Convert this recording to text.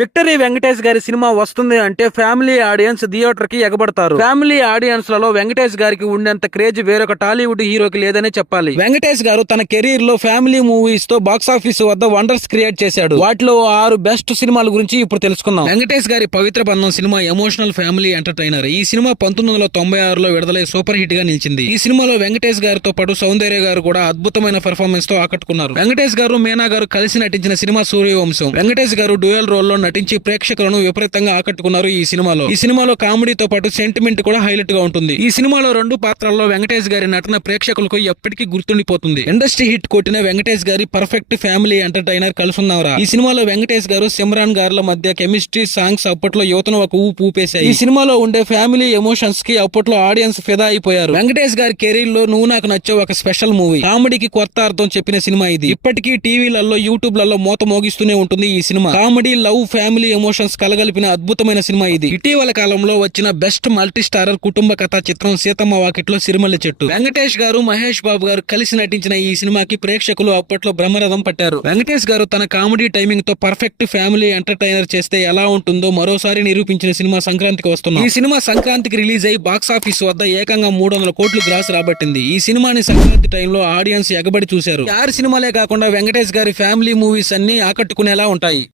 Victory Venkatesh గారి cinema వస్తుంది అంటే ఫ్యామిలీ ఆడియన్స్ థియేటర్ కి ఎగబడతారు. ఫ్యామిలీ ఆడియన్స్ లలో వెంకటేష్ గారికి ఉండేంత క్రేజ్ వేరొక టాలీవుడ్ హీరోకి లేదనే చెప్పాలి. వెంకటేష్ గారు తన కెరీర్ లో ఫ్యామిలీ మూవీస్ తో బాక్సాఫీస్ వద్ద వండర్స్ క్రియేట్ చేశాడు. వాటిలో 6 బెస్ట్ సినిమాల గురించి ఇప్పుడు తెలుసుకుందాం. వెంకటేష్ గారి పవిత్ర బంధం సినిమా ఎమోషనల్ ఫ్యామిలీ ఎంటర్టైనర్. ఈ సినిమా 1996లో విడుదలై సూపర్ హిట్ గా నిలిచింది. ఈ సినిమాలో వెంకటేష్ గారితో పాటు సౌందర్య గారు కూడా అద్భుతమైన పెర్ఫార్మెన్స్ తో ఆకట్టుకున్నారు. వెంకటేష్ గారు మీనా గారు కలిసి నటించిన సినిమా సూర్యవంశం. వెంకటేష్ గారు డ్యూయల్ రోల్ లో నటించి ప్రేక్షకులను విపరీతంగా ఆకట్టుకున్నారు. ఈ సినిమాలో కామెడీతో పాటు సెంటిమెంట్ కూడా హైలైట్ గా ఉంటుంది. ఈ సినిమాలో 2 పాత్రల్లో వెంకటేష్ గారి నటన ప్రేక్షకులకు ఎప్పటికీ గుర్తుండిపోతుంది. ఇండస్ట్రీ హిట్ కొట్టిన వెంకటేష్ గారి పర్ఫెక్ట్ ఫ్యామిలీ ఎంటర్టైనర్ కలుసుందాంరా. ఈ సినిమాలో వెంకటేష్ గారు సిమ్రాన్ గార్ల మధ్య కెమిస్ట్రీ సాంగ్స్ అప్పట్లో యువతను ఒక ఊపు ఊపేశాయి. ఈ సినిమాలో ఉండే ఫ్యామిలీ ఎమోషన్స్ కి అప్పట్లో ఆడియన్స్ ఫిదా అయిపోయారు. వెంకటేష్ గారి కెరీర్ లో నువ్వు నాకు నచ్చే ఒక స్పెషల్ మూవీ. కామెడీకి కొత్త అర్థం చెప్పిన సినిమా ఇది. ఇప్పటికీ టీవీలలో యూట్యూబ్ లలో మోత మోగిస్తూనే ఉంటుంది. ఈ సినిమా కామెడీ, లవ్, ఫ్యామిలీ ఎమోషన్స్ కలగలిపిన అద్భుతమైన సినిమా ఇది. ఇటీవల కాలంలో వచ్చిన బెస్ట్ మల్టీ స్టారర్ కుటుంబ కథా చిత్రం సీతమ్మ వాకిట్లో సిరిమల్లె చెట్టు. వెంకటేష్ గారు, మహేష్ బాబు గారు కలిసి నటించిన ఈ సినిమాకి ప్రేక్షకులు అప్పట్లో బ్రహ్మరథం పట్టారు. వెంకటేష్ గారు తన కామెడీ టైమింగ్ తో పర్ఫెక్ట్ ఫ్యామిలీ ఎంటర్టైనర్ చేస్తే ఎలా ఉంటుందో మరోసారి నిరూపించిన సినిమా సంక్రాంతికి వస్తున్నాం. ఈ సినిమా సంక్రాంతికి రిలీజ్ అయి బాక్సాఫీస్ వద్ద ఏకంగా 300 కోట్లు గ్రాస్ రాబట్టింది. ఈ సినిమాని సంక్రాంతి టైంలో ఆడియన్స్ ఎగబడి చూశారు. 6 సినిమాలే కాకుండా వెంకటేష్ గారి ఫ్యామిలీ మూవీస్ అన్ని ఆకట్టుకునేలా ఉంటాయి.